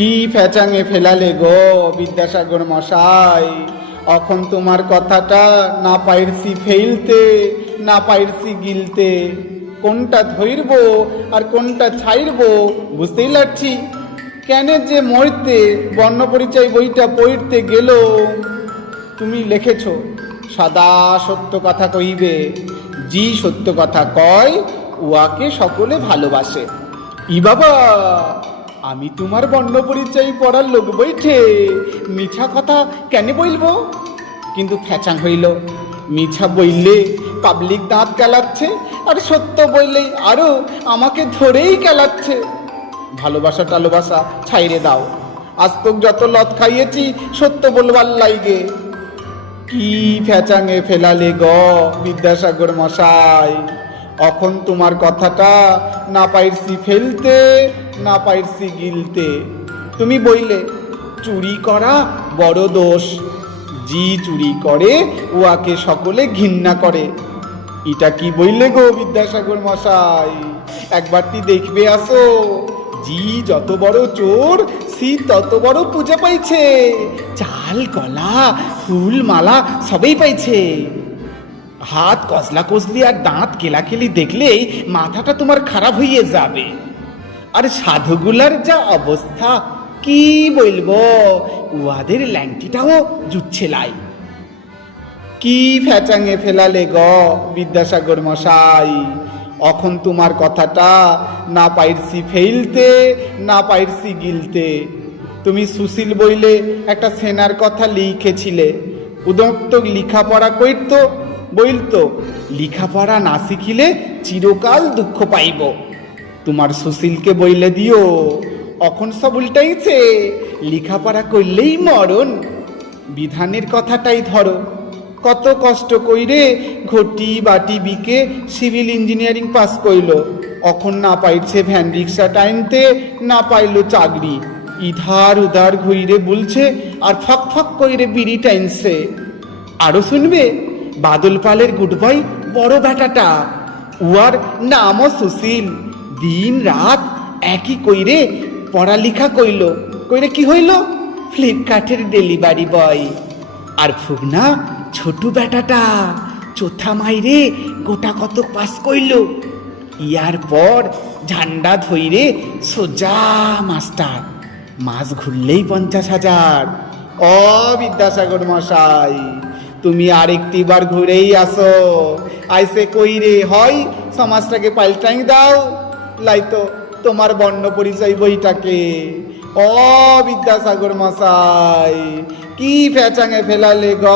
কি ফ্যাচাঙে ফেলালে গো বিদ্যাসাগর মশাই? অখন তোমার কথাটা না পাইরছি ফেলতে, না পাইরছি গিলতে। কোনটা ধরব আর কোনটা ছাইরব বুঝতেই লাগছি। কেন যে মরতে বর্ণ পরিচয় বইটা পড়তে গেল। তুমি লিখেছ, সাদা সত্য কথা কইবে, জি সত্য কথা কয় উয়াকে সকলে ভালোবাসে। ই বাবা! আমি তোমার বর্ণ পরিচয় পড়ার লোক বইঠে মিছা কথা কেন বলব? কিন্তু ফ্যাচাং হইল। মিছা বইলে পাবলিক দাঁত কেলাচ্ছে, আর সত্য বললেই আরও আমাকে ধরেই কেলাচ্ছে। ভালোবাসা টালোবাসা ছাইরে দাও। আজ তোক যত লত খাইয়েছি, সত্য বলবার লাইগে। কি ফ্যাচাঙে ফেলালে গ, বিদ্যাসাগর মশাই? এখন তোমার কথাটা না পাইরছি ফেলতে, না পাইরছি গিলতে। তুমি বইলে, চুরি করা বড় দোষ। জি চুরি করে উয়াকে সকলে ঘৃণা করে। এটা কি বইলে গো বিদ্যাসাগর মশাই? একবারটি দেখবে আসো। জি যত বড় চোর, সি তত বড় পূজা পাইছে। চাল, কলা, ফুল, মালা সবই পাইছে। হাত কসলা কসলি আর দাঁত কেলাকেলি দেখলেই মাথাটা তোমার খারাপ হয়ে যাবে। আর সাধুগুলার যা অবস্থা, কি বলব? উহাদের ল্যাংটিটাও জুচ্ছে লাই। কি ফ্যাচাঙে ফেলালে গ, বিদ্যাসাগর মশাই? অখন তোমার কথাটা না পাইরছি ফেলতে না পাইরছি গিলতে। তুমি সুশীল বইলে একটা সেনার কথা লিখেছিলে। উদক্ত লিখাপড়া কইতো বইলতো লিখাপড়া না শিখিলে চিরকাল দুঃখ পাইব। তোমার সুশীলকে বইলে দিও, অখন সব উল্টাইছে, লিখাপড়া করলেই মরণ। বিধানের কথাটাই ধরো, কত কষ্ট কইরে ঘটি বাটি বিকে সিভিল ইঞ্জিনিয়ারিং পাস কইল, অখন না পাইছে ভ্যান রিক্সা টাইমতে না পাইলো চাকরি। ইধার উধার ঘুইরে বুলছে, আর ফক ফক কইরে বিড়ি টাইনছে আরও শুনবে? বাদল পালের গুড বয় বড় বেটাটা উয়ার নামও সুশীল। দিন রাত একই কইরে পড়ালেখা কইল। কইরে কি হইল? ফ্লিপকার্টের ডেলিভারি বয়। আর ফুগনা ছোট বেটাটা চোথা মাইরে গোটা কত পাস কইল। ইয়ার পর ঝান্ডা ধইরে সোজা মাস্টার। মাস ঘুরলেই পঞ্চাশ হাজার। ও বিদ্যাসাগর মশাই। তুমি আরেকটি বার ঘুরেই আসো। আইসে কই রে? হয়, সমাজটাকে পাল্টাই দাও। লাইতো, তোমার বর্ণ পরিচয় বইটাকে। ও বিদ্যাসাগর মশাই, কি ফ্যাচাঙে ফেলালে গ?